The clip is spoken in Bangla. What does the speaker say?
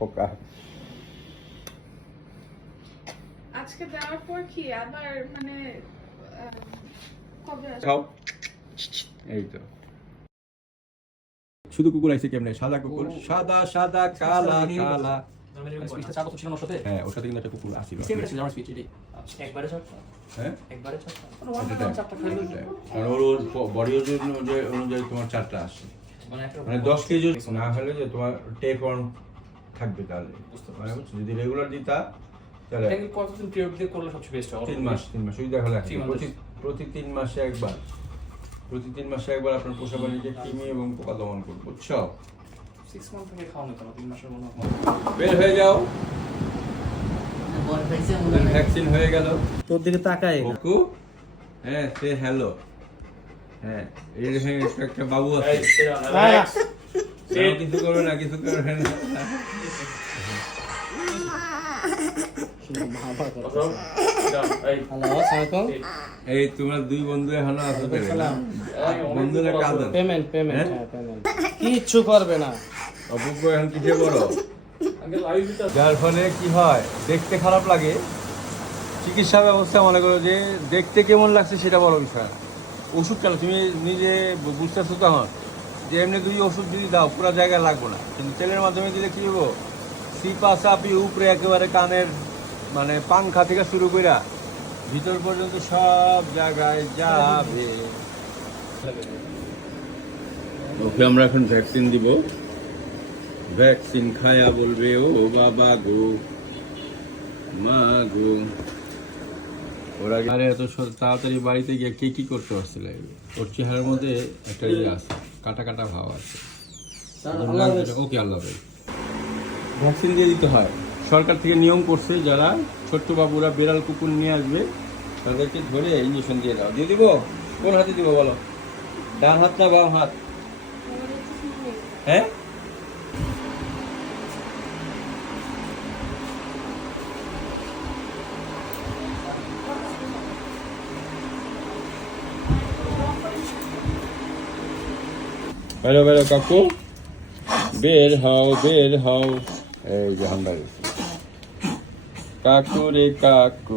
পোকা আজকে দেওয়ার পর কি আবার মানে কবে আসবে? খাও এই তো শুধু কুকুর আইছে কেমনে সাদা কুকুর সাদা সাদা কালা কালা হ্যাঁ ওর সাথে কিন্তু একটা কুকুর আসছিল হ্যাঁ কারণ ওর বডি অনুযায়ী তোমার 4টা আসে মানে 10 কেজি না হলে যে তোমার টেক অন থাকবে তাহলে মানে যদি রেগুলার দিতা তাহলে কতদিন পিরিয়ড দিয়ে করলে সবচেয়ে বেস্ট হয়? 3 মাস ওই দেখো প্রতি 3 মাসে একবার আপনার পোষা প্রাণীকে কৃমি এবং পোকা দমন করবে বুঝছো 6 মান্থ থেকে খাওয়ানো তো 3 মাসের মনে হয়। বের হয়ে যাও ভ্যাকসিন হয়ে গেল তোর দিকে তাকায় ওকু হ্যাঁ সে হ্যালো হ্যাঁ এই দেখেন একটা বাবু আছে কিছু করবে না এই তোমার দুই বন্ধু এখনো আছে বন্ধুরা কাজ পেমেন্ট কিচ্ছু করবে না অপূর্ব এখন কিসে বড় যার ফলে কি হয় দেখতে খারাপ লাগে চিকিৎসা ব্যবস্থা মনে করো যে দেখতে কেমন লাগছে সেটা বড় বিষয় না। ওষুধ কেন তুমি নিজে বুঝতেছো তখন যে এমনি দুই ওষুধ যদি দাও পুরো জায়গায় লাগবো না কিন্তু তেলের মাধ্যমে দিলে কি হবো সিপা সাপি উপরে একেবারে কানের মানে পাংখা থেকে শুরু করে ভিতর পর্যন্ত সব জায়গায় যাবে। ওকে আমরা এখন ভ্যাকসিন দিব ভ্যাকসিন খায়া বলবে ও বাবা গো মা গো ওরা আরে এত তাড়াতাড়ি বাড়িতে গিয়ে কে কি করতে পারছিল ওর চেহারার মধ্যে একটা ইয়ে আছে কাটা কাটা ভাব আছে ওকে আল্লাহ ভাই ভ্যাকসিন দিয়ে দিতে হয় সরকার থেকে নিয়ম করছে যারা ছোট্ট বাবুরা বেড়াল কুকুর নিয়ে আসবে তাদেরকে ধরে ইঞ্জেকশন দিয়ে দাও দিয়ে দিব কোন হাতে দিব বলো ডান হাত না বাম হাত হ্যাঁ বেরো কাকু বের হও এই যে হান্ডা কাকু রে কাকু